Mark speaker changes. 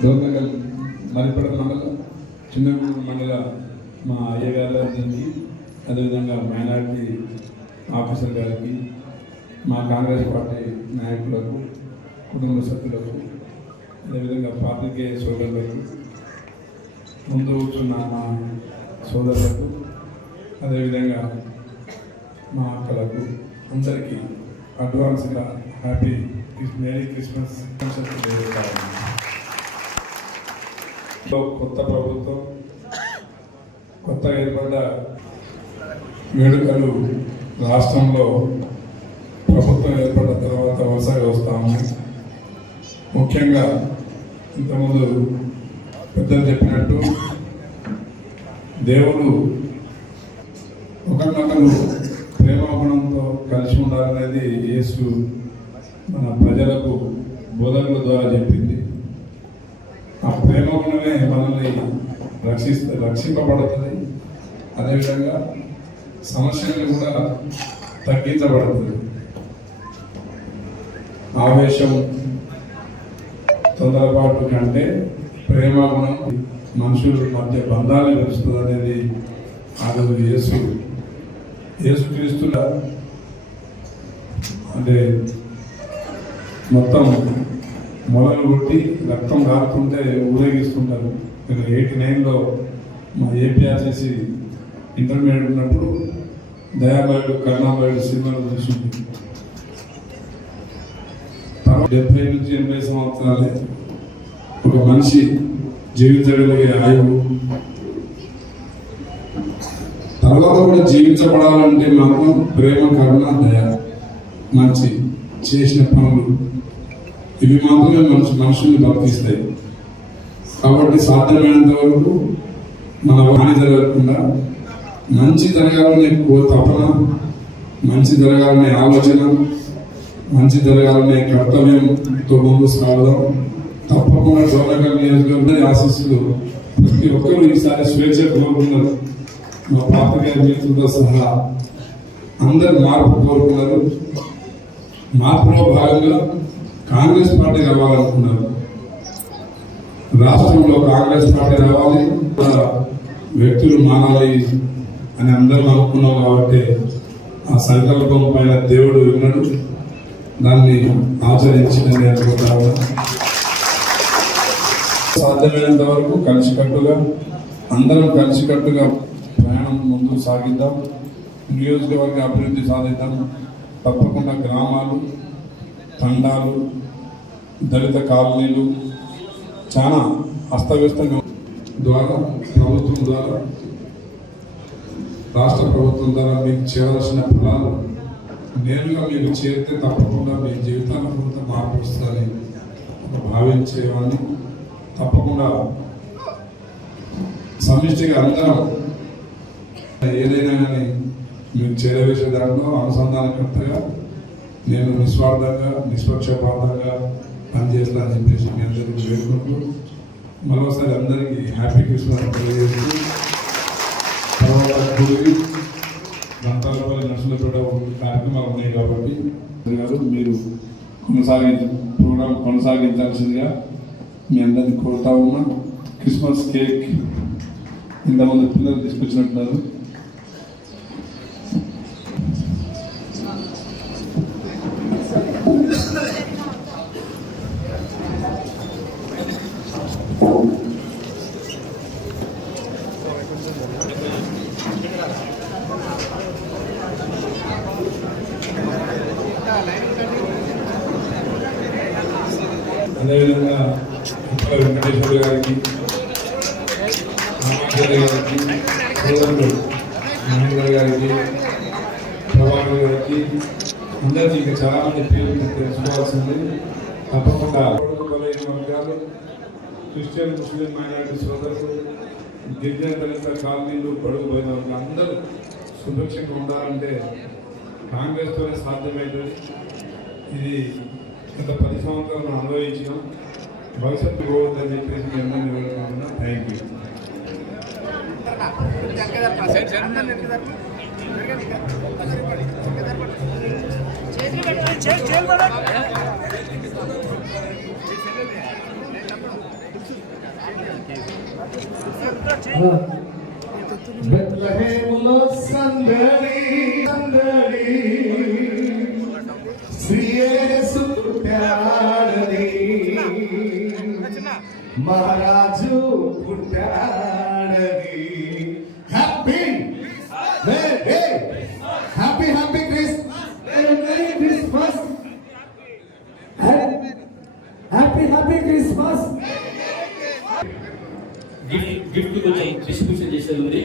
Speaker 1: Government మరిపడ మండలం చిన్నగూడెం మండల మా అయ్యగారికి అదేవిధంగా మైనార్టీ ఆఫీసర్ గారికి మా కాంగ్రెస్ పార్టీ నాయకులకు కుటుంబ సభ్యులకు అదేవిధంగా పాత్రికేయ సోదరులకు ముందు కూర్చున్న మా సోదరులకు అదేవిధంగా మా అక్కలకు అందరికీ అడ్వాన్స్గా హ్యాపీ మేరీ క్రిస్మస్ తెలియజేస్తాను కొత్త ప్రభుత్వం కొత్త ఏర్పడ్డ వేడుకలు రాష్ట్రంలో ప్రభుత్వం ఏర్పడిన తర్వాత వ్యవసాయ వస్తాము ముఖ్యంగా ఇంతకుముందు పెద్దలు చెప్పినట్టు దేవుడు ఒకరినొకరు ప్రేమగుణంతో కలిసి ఉండాలనేది యేసు మన ప్రజలకు బోధనల ద్వారా చెప్పింది. ఆ ప్రేమ గుణమే మనల్ని రక్షిస్తే రక్షింపబడుతుంది. అదేవిధంగా సమస్యలు కూడా తగ్గించబడుతుంది. ఆవేశం తొందరపాటు కంటే ప్రేమ గుణం మనుషుల మధ్య బంధాలు పెంచుతుంది అనేది ఆ యేసు. యేసు యేసుక్రీస్తుల అంటే మొత్తం మొదలు కొట్టి రక్తం కారుతుంటే ఊరేగిస్తుంటారు. నేను ఎయిటీ నైన్లో మా ఏపీఆర్సీసీ ఇంటర్మీడియట్ ఉన్నప్పుడు దయాబాయుడు కరుణాబాయుడు సినిమాలు చూసింది. తర్వాత డెబ్బై నుంచి ఎనభై సంవత్సరాలే ఒక మనిషి జీవించగలిగే ఆయువు. తర్వాత కూడా జీవించబడాలంటే మాత్రం ప్రేమ కరుణ దయ మంచి చేసిన పనులు. ఇవి మాత్రమే మనిషి మనుషుల్ని బతికిస్తాయి కాబట్టి సాధ్యమైనంత వరకు మన హాని జరగకుండా మంచి జరగాలనే కో తపన మంచి జరగాలనే ఆలోచన మంచి జరగాలనే కర్తవ్యంతో ముందు సాగడం తప్పకుండా జోనగల్ నియోజకవర్గం ఆశిస్తులు ప్రతి ఒక్కరు ఈసారి స్వేచ్ఛ కోరుకున్నారు. మా పాత్రికేయ మిత్రులతో సహా అందరు మార్పు కోరుకున్నారు. మార్పులో భాగంగా కాంగ్రెస్ పార్టీ రావాలనుకున్నారు. రాష్ట్రంలో కాంగ్రెస్ పార్టీ రావాలి. వ్యక్తులు మారాలి అని అందరం అనుకున్నాం కాబట్టి ఆ సంకల్పం పైన దేవుడు విన్నాడు. దాన్ని ఆచరించిందని అనుకుంటాను సాధ్యమైనంత వరకు కలిసికట్టుగా అందరం కలిసికట్టుగా ప్రయాణం ముందుకు సాగిద్దాం. నియోజకవర్గ అభివృద్ధి సాధిద్దాం. తప్పకుండా గ్రామాలు తండాలు దళిత కాలనీలు చాలా అస్తవ్యస్తంగా ద్వారా ప్రభుత్వం ద్వారా రాష్ట్ర ప్రభుత్వం ద్వారా మీకు చేయాల్సిన ఫలాలు నేరుగా మీకు చేరితే తప్పకుండా మీ జీవితాన్ని కొంత మార్పు వస్తుందని భావించేవాడిని తప్పకుండా సమిష్టిగా అందరం ఏదైనా కానీ మేము చేరవేసే దాంట్లో అనుసంధానకర్తగా నేను నిస్వార్థంగా నిష్పక్షపాతంగా పనిచేస్తానని చెప్పేసి మీ అందరికీ వేడుకుంటూ మరోసారి అందరికీ హ్యాపీ క్రిస్మస్ తెలియజేస్తూ తర్వాత గుడి నర్సులు కూడా కార్యక్రమాలు ఉన్నాయి కాబట్టి గారు మీరు కొనసాగించ ప్రోగ్రాం కొనసాగించాల్సిందిగా మీ అందరినీ కోరుతా ఉన్నా. క్రిస్మస్ కేక్ ఇంతమంది పిల్లలు తీసుకొచ్చినట్టున్నారు. అదేవిధంగా ఉప్పల వెంకటేశ్వర గారికి రామాచార్య గారికి సోదరులు మహేంద్ర గారికి ప్రభాకర్ గారికి అందరికీ ఇంకా చాలా మంది పేర్లు తెలుసుకోవాల్సింది. తప్పకుండా వర్గాలు క్రిస్టియన్ ముస్లిం మైనారిటీ సోదరులు గిరిజన దళిత కాలనీలు బడుగు పోయిన వర్గాలు అందరూ సుభిక్షంగా ఉండాలంటే కాంగ్రెస్తోనే సాధ్యమవుతుంది ఇది గత పది సంవత్సరాలు మనం అనుభవించినాం భవిష్యత్తు పోవద్దని చెప్పేసి మీ అందరినీ వేడుకుంటున్నా థ్యాంక్ యూ
Speaker 2: సందడి సందడి. Happy happy Christmas
Speaker 3: gift gift కొంచెం డిస్ట్రిబ్యూషన్ చేసేది ఉంది.